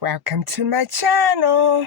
Welcome to my channel.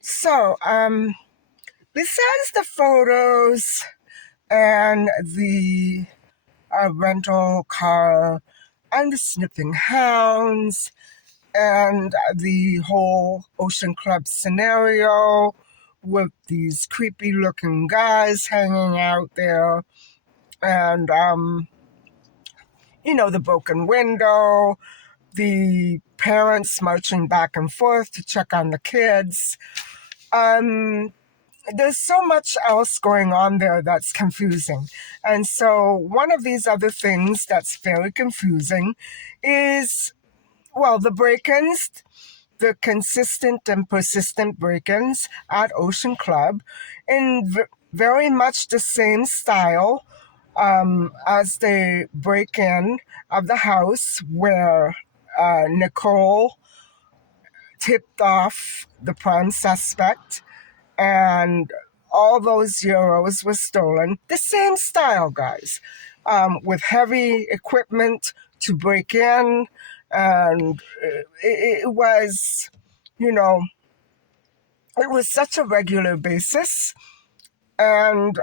So, besides the photos and the rental car and the sniffing hounds and the whole Ocean Club scenario with these creepy looking guys hanging out there and, the broken window, the parents marching back and forth to check on the kids. There's so much else going on there that's confusing. And so one of these other things that's very confusing is, well, the break-ins, the consistent and persistent break-ins at Ocean Club in very much the same style as the break-in of the house where Nicole tipped off the prime suspect and all those euros were stolen. The same style, guys, with heavy equipment to break in. And it was, it was such a regular basis. And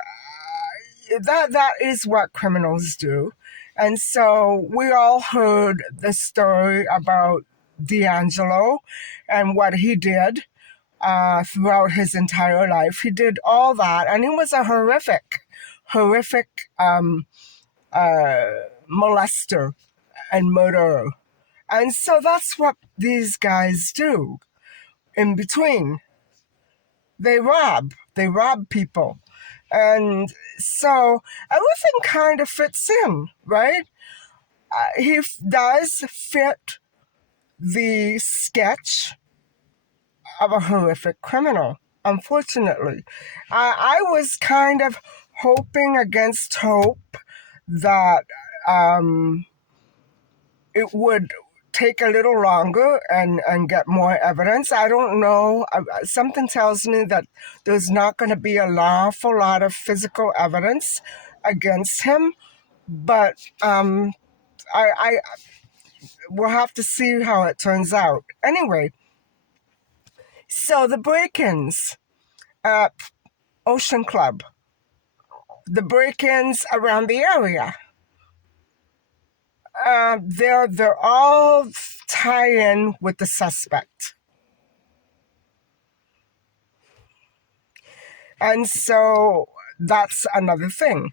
that is what criminals do. And so we all heard the story about D'Angelo and what he did throughout his entire life. He did all that, and he was a horrific molester and murderer. And so that's what these guys do in between. They rob people. And so everything kind of fits in, right? He does fit the sketch of a horrific criminal, unfortunately. I was kind of hoping against hope that it would take a little longer and get more evidence. I don't know. Something tells me that there's not going to be an awful lot of physical evidence against him, but I we'll have to see how it turns out. Anyway, so the break-ins at Ocean Club, the break-ins around the area, they're all tie in with the suspect. And so that's another thing.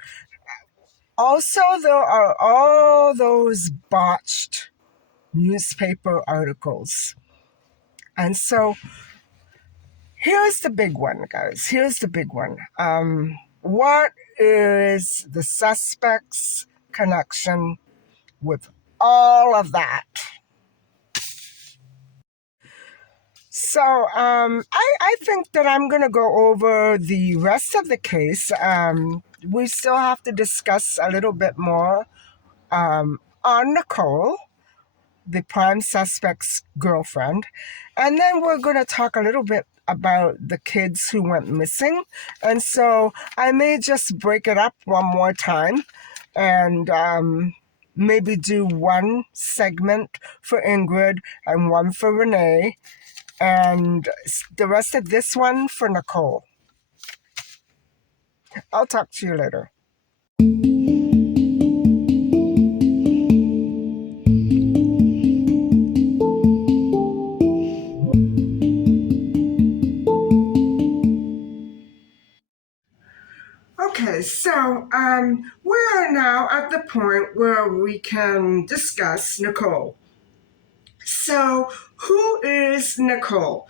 Also, there are all those botched newspaper articles. And so here's the big one, guys. Here's the big one. What is the suspect's connection with all of that? So I think that I'm going to go over the rest of the case. We still have to discuss a little bit more on Nicole, the prime suspect's girlfriend. And then we're going to talk a little bit about the kids who went missing. And so I may just break it up one more time and maybe do one segment for Ingrid and one for Renee, and the rest of this one for Nicole. I'll talk to you later. Okay, so we are now at the point where we can discuss Nicole. So, who is Nicole?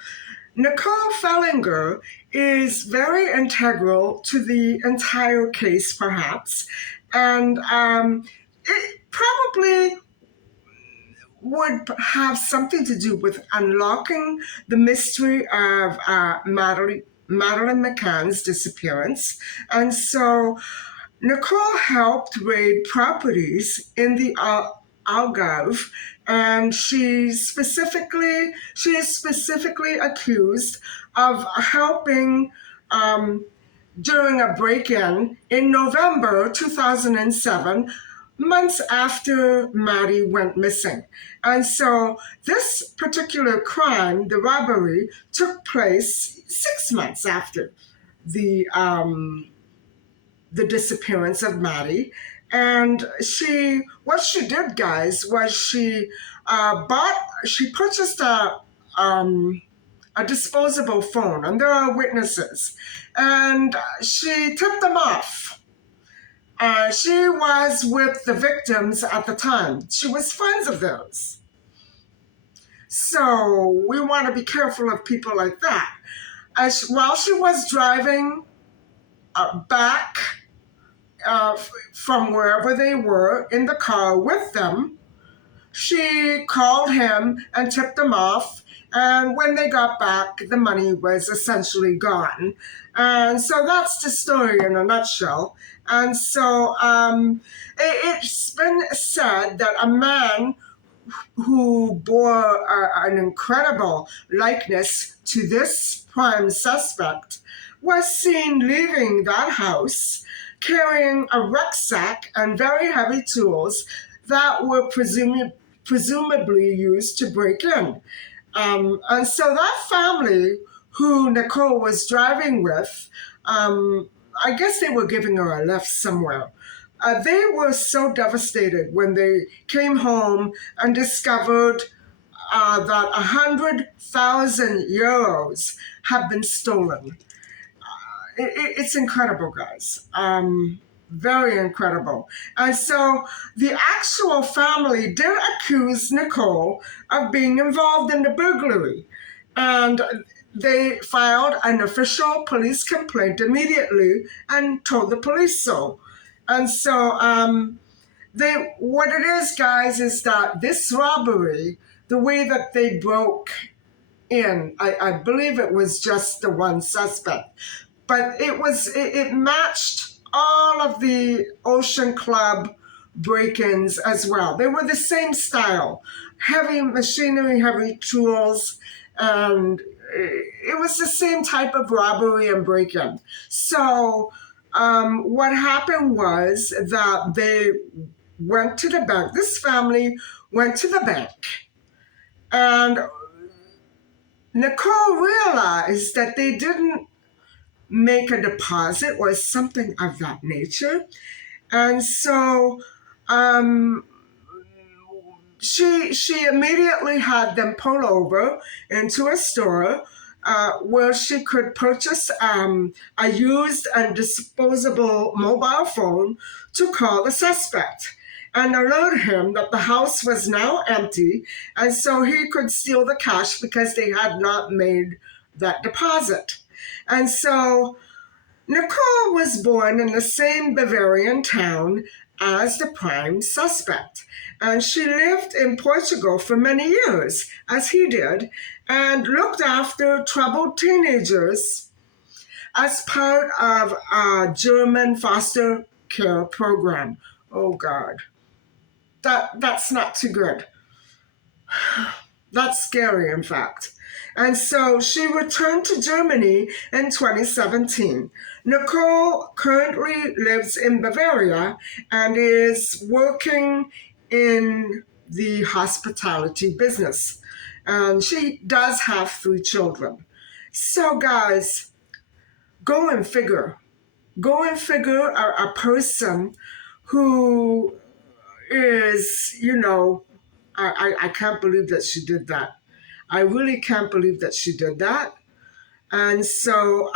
Nicole Fellinger is very integral to the entire case, perhaps, and it probably would have something to do with unlocking the mystery of Madeline McCann's disappearance. And so Nicole helped raid properties in the Algarve, and she is specifically accused of helping during a break-in in November 2007, months after Maddie went missing. And so this particular crime, the robbery, took place 6 months after the disappearance of Maddie. And what she did, guys, was she purchased a disposable phone, and there are witnesses, and she tipped them off. She was with the victims at the time. She was friends of theirs. So we want to be careful of people like that. While she was driving back from wherever they were in the car with them, she called him and tipped him off. And when they got back, the money was essentially gone. And so that's the story in a nutshell. And so it's been said that a man who bore an incredible likeness to this prime suspect was seen leaving that house carrying a rucksack and very heavy tools that were presumably used to break in. And so that family who Nicole was driving with, I guess they were giving her a lift somewhere. They were so devastated when they came home and discovered that 100,000 euros had been stolen. It's incredible, guys. Very incredible. And so the actual family did accuse Nicole of being involved in the burglary. And they filed an official police complaint immediately and told the police so. And so what it is, guys, is that this robbery, the way that they broke in. I believe it was just the one suspect, but it matched all of the Ocean Club break-ins as well. They were the same style, heavy machinery, heavy tools, and it was the same type of robbery and break-in. So what happened was that they went to the bank. This family went to the bank, and Nicole realized that they didn't make a deposit or something of that nature. And so um, she immediately had them pull over into a store where she could purchase a used and disposable mobile phone to call the suspect and alert him that the house was now empty, and so he could steal the cash because they had not made that deposit. And so Nicole was born in the same Bavarian town as the prime suspect, and she lived in Portugal for many years, as he did, and looked after troubled teenagers as part of a German foster care program. Oh God, that's not too good. That's scary, in fact. And so she returned to Germany in 2017. Nicole currently lives in Bavaria and is working in the hospitality business. And she does have 3 children. So, guys, go and figure. Go and figure a person who is, I can't believe that she did that. I really can't believe that she did that. And so,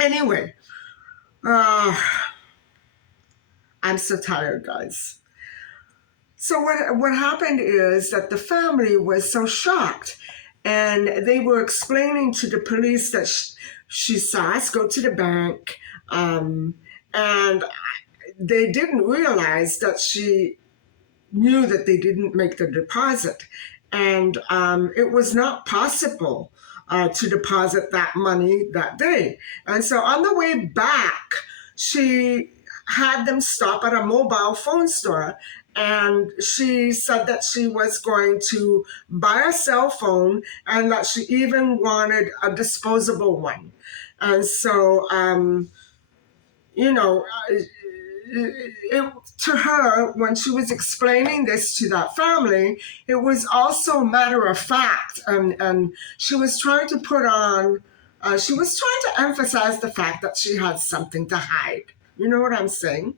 anyway, I'm so tired, guys. So what happened is that the family was so shocked, and they were explaining to the police that she saw us go to the bank, and they didn't realize that she knew that they didn't make the deposit, and it was not possible to deposit that money that day. And so on the way back, she had them stop at a mobile phone store, and she said that she was going to buy a cell phone and that she even wanted a disposable one. And so, you know, to her, when she was explaining this to that family, it was also matter of fact, and she was trying to she was trying to emphasize the fact that she had something to hide. You know what I'm saying?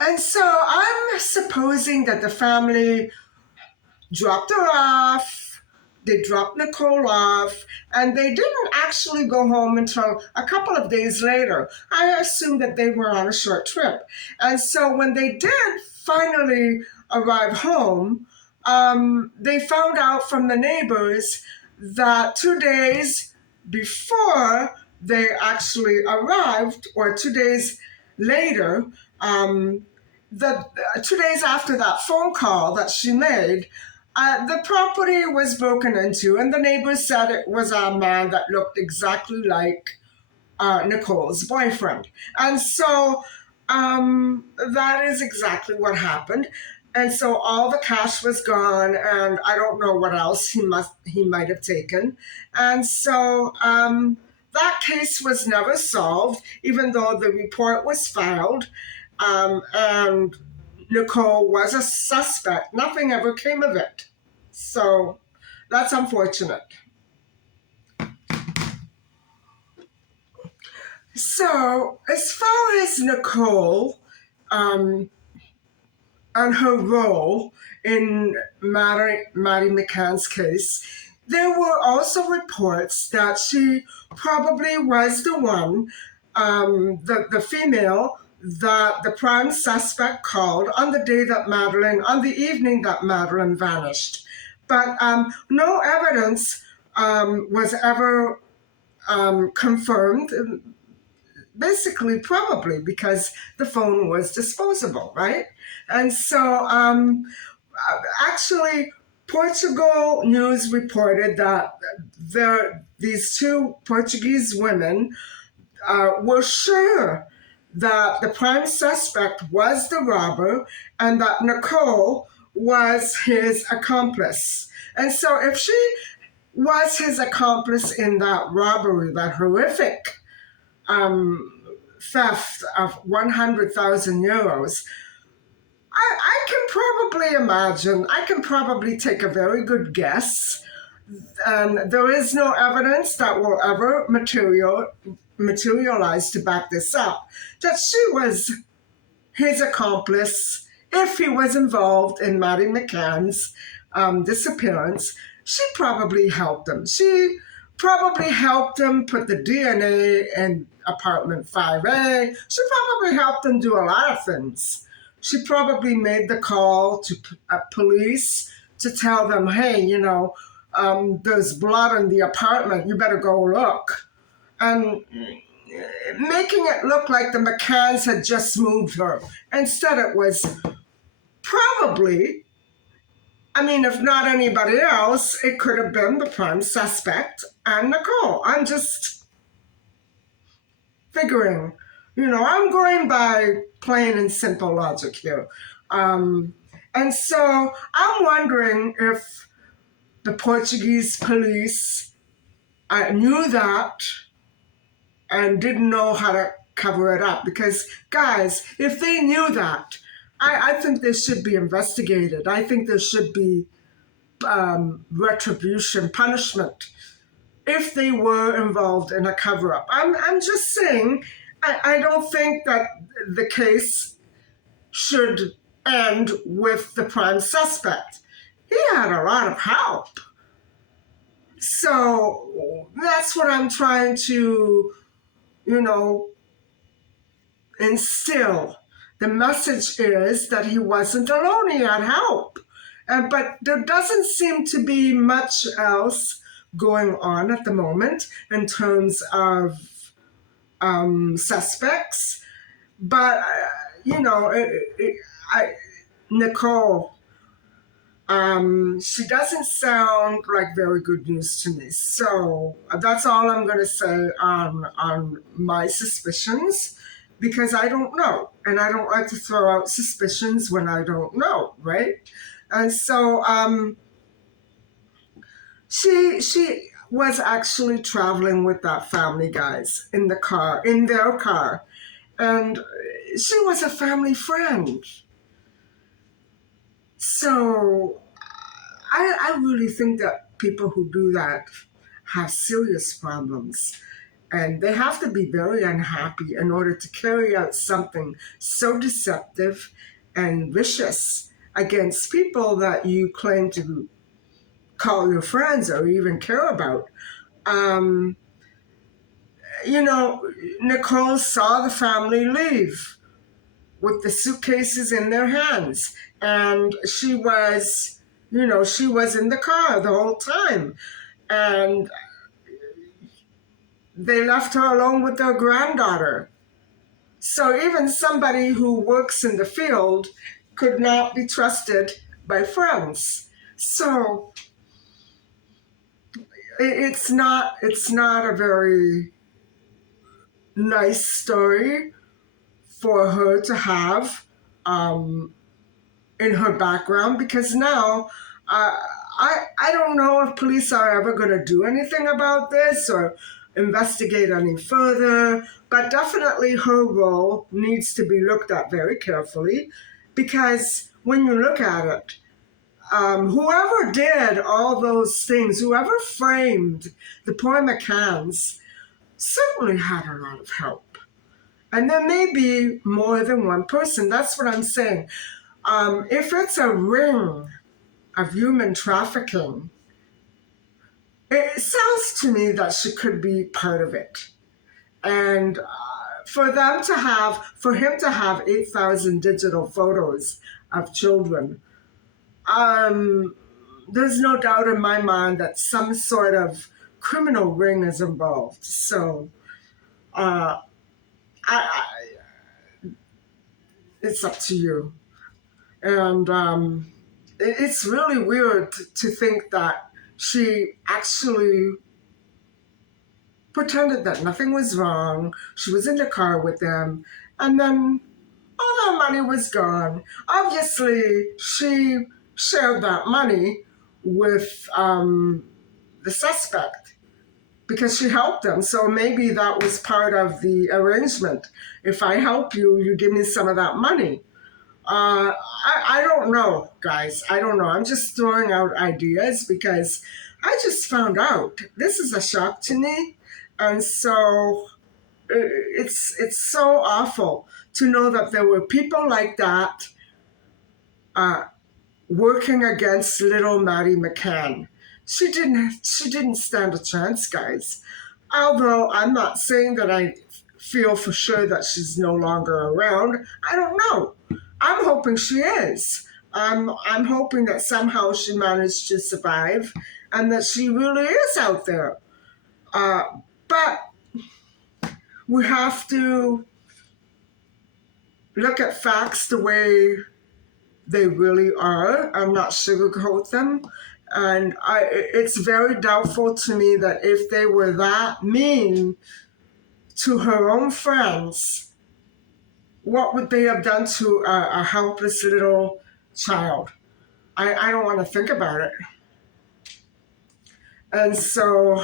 And so I'm supposing that the family dropped her off, they dropped Nicole off, and they didn't actually go home until a couple of days later. I assumed that they were on a short trip. And so when they did finally arrive home, they found out from the neighbors that 2 days before they actually arrived, or 2 days later, the 2 days after that phone call that she made, the property was broken into, and the neighbors said it was a man that looked exactly like Nicole's boyfriend. And so that is exactly what happened. And so all the cash was gone, and I don't know what else he might have taken. And so that case was never solved, even though the report was filed, and Nicole was a suspect. Nothing ever came of it. So that's unfortunate. So as far as Nicole and her role in Maddie McCann's case, there were also reports that she probably was the one, the female that the prime suspect called on the evening that Madeline vanished. But no evidence was ever confirmed, basically probably because the phone was disposable, right? And so actually Portugal news reported that these two Portuguese women were sure that the prime suspect was the robber and that Nicole was his accomplice. And so, if she was his accomplice in that robbery, that horrific um, theft of 100,000 euros, I can probably imagine, I can probably take a very good guess. And there is no evidence that will ever materialize to back this up, that she was his accomplice if he was involved in Maddie McCann's disappearance. She probably helped him. She probably helped him put the DNA in apartment 5A. She probably helped him do a lot of things. She probably made the call to police to tell them, hey, there's blood in the apartment. You better go look. And making it look like the McCanns had just moved her. Instead, it was probably, I mean, if not anybody else, it could have been the prime suspect and Nicole. I'm just figuring, I'm going by plain and simple logic here. And so I'm wondering if the Portuguese police knew that and didn't know how to cover it up. Because, guys, if they knew that, I think they should be investigated. I think there should be retribution, punishment, if they were involved in a cover up. I'm just saying, I don't think that the case should end with the prime suspect. He had a lot of help. So that's what I'm trying to, instill. The message is that he wasn't alone, he had help. But there doesn't seem to be much else going on at the moment in terms of suspects. But, Nicole, she doesn't sound like very good news to me. So that's all I'm going to say on my suspicions, because I don't know, and I don't like to throw out suspicions when I don't know, right? And so she was actually traveling with that family, guys, in their car, and she was a family friend. So I really think that people who do that have serious problems. And they have to be very unhappy in order to carry out something so deceptive and vicious against people that you claim to call your friends or even care about. Um, Nicole saw the family leave with the suitcases in their hands. And she was in the car the whole time. And they left her alone with their granddaughter. So even somebody who works in the field could not be trusted by friends. So it's not a very nice story for her to have in her background, because now I don't know if police are ever going to do anything about this or investigate any further, but definitely her role needs to be looked at very carefully, because when you look at it, whoever did all those things, whoever framed the poor McCanns, certainly had a lot of help. And there may be more than one person. That's what I'm saying. If it's a ring of human trafficking, it sounds to me that she could be part of it. And for him to have 8,000 digital photos of children, there's no doubt in my mind that some sort of criminal ring is involved. So I, it's up to you. And it's really weird to think that she actually pretended that nothing was wrong. She was in the car with them, and then all that money was gone. Obviously, she shared that money with the suspect because she helped them. So maybe that was part of the arrangement. If I help you, you give me some of that money. I don't know, guys. I don't know. I'm just throwing out ideas because I just found out. This is a shock to me. And so it's so awful to know that there were people like that uh, working against little Maddie McCann. She didn't stand a chance, guys. Although I'm not saying that I feel for sure that she's no longer around. I don't know. I'm hoping she is. I'm hoping that somehow she managed to survive and that she really is out there. Uh, but we have to look at facts the way they really are. I'm not sugarcoat them. And it's very doubtful to me that if they were that mean to her own friends, what would they have done to a helpless little child? I don't want to think about it. And so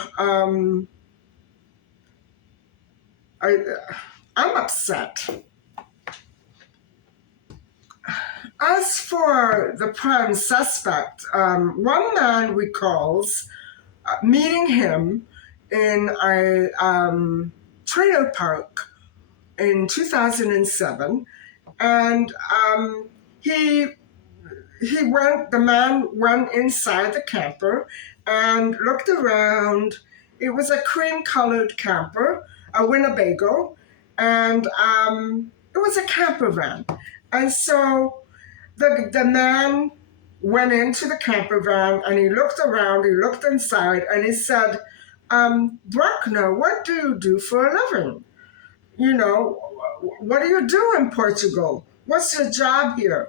I, I'm upset. As for the prime suspect, one man recalls meeting him in a trailer park in 2007, and he the man went inside the camper and looked around. It was a cream-colored camper, a Winnebago, and it was a camper van. And so the man went into the camper van and he looked around, he looked inside, and he said, Bruckner, what do you do for a living? You know, what do you do in Portugal? What's your job here?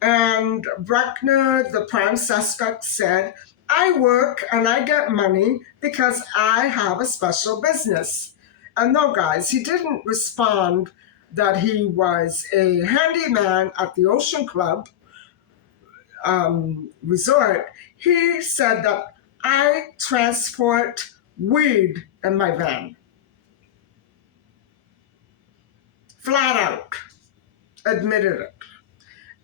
And Bruckner, the prime suspect, said, I work and I get money because I have a special business. And no, guys, he didn't respond that he was a handyman at the Ocean Club resort. He said that I transport weed in my van. Flat out admitted it.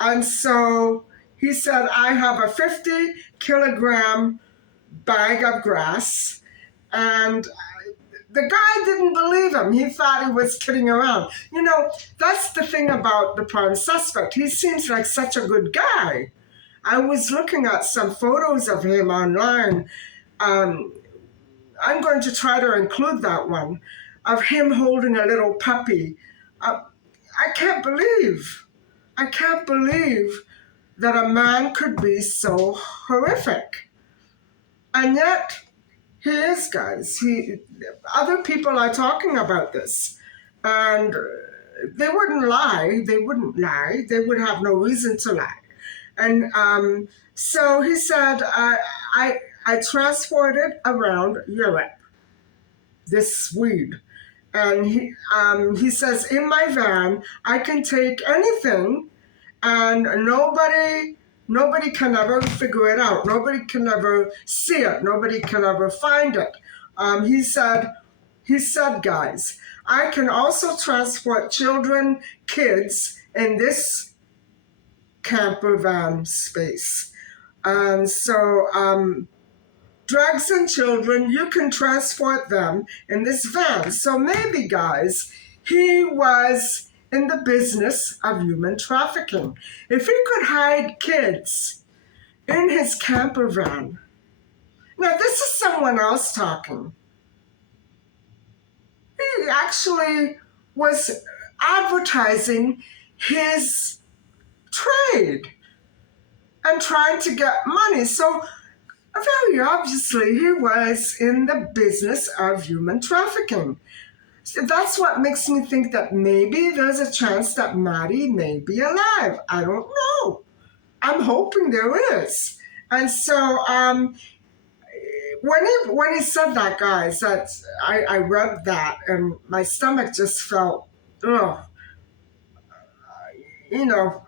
And so he said, I have a 50-kilogram bag of grass. And the guy didn't believe him. He thought he was kidding around. You know, that's the thing about the prime suspect. He seems like such a good guy. I was looking at some photos of him online. I'm going to try to include that one, of him holding a little puppy. I can't believe that a man could be so horrific. And yet, he is, guys. Other people are talking about this. And they wouldn't lie. They would have no reason to lie. And so he said, I transported around Europe this weed. And he says, in my van, I can take anything and nobody can ever figure it out. Nobody can ever see it. Nobody can ever find it. He said, guys, I can also transport children, kids in this camper van space. And so drugs and children, you can transport them in this van. So maybe, guys, he was in the business of human trafficking. If he could hide kids in his camper van. Now, this is someone else talking. He actually was advertising his trade and trying to get money. So very obviously, he was in the business of human trafficking. So that's what makes me think that maybe there's a chance that Maddie may be alive. I don't know. I'm hoping there is. And so when he said that, guys, that I read that and my stomach just felt, ugh, you know,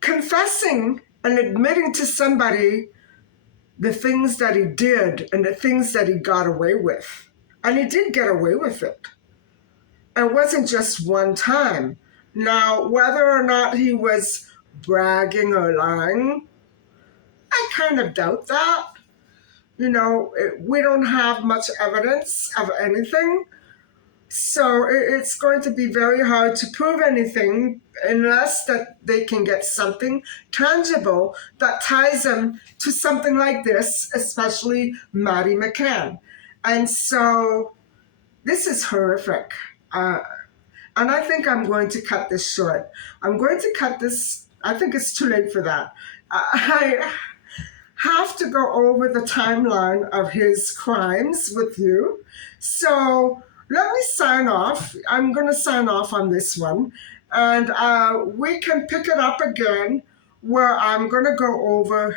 confessing and admitting to somebody the things that he did and the things that he got away with. And he did get away with it. It wasn't just one time. Now, whether or not he was bragging or lying, I kind of doubt that. We don't have much evidence of anything. So it's going to be very hard to prove anything unless that they can get something tangible that ties them to something like this, especially Maddie McCann. And so this is horrific. And I think I'm going to cut this short. I'm going to cut this. I think it's too late for that. I have to go over the timeline of his crimes with you. So let me sign off. I'm going to sign off on this one. And we can pick it up again where I'm going to go over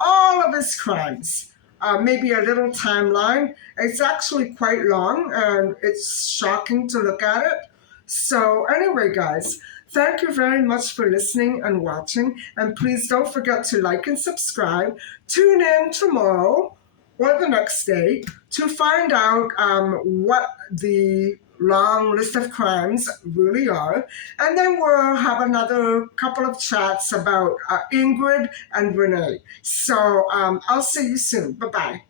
all of his crimes. Maybe a little timeline. It's actually quite long and it's shocking to look at it. So anyway, guys, thank you very much for listening and watching. And please don't forget to like and subscribe. Tune in tomorrow or the next day to find out what the long list of crimes really are. And then we'll have another couple of chats about Ingrid and Renee. So I'll see you soon. Bye-bye.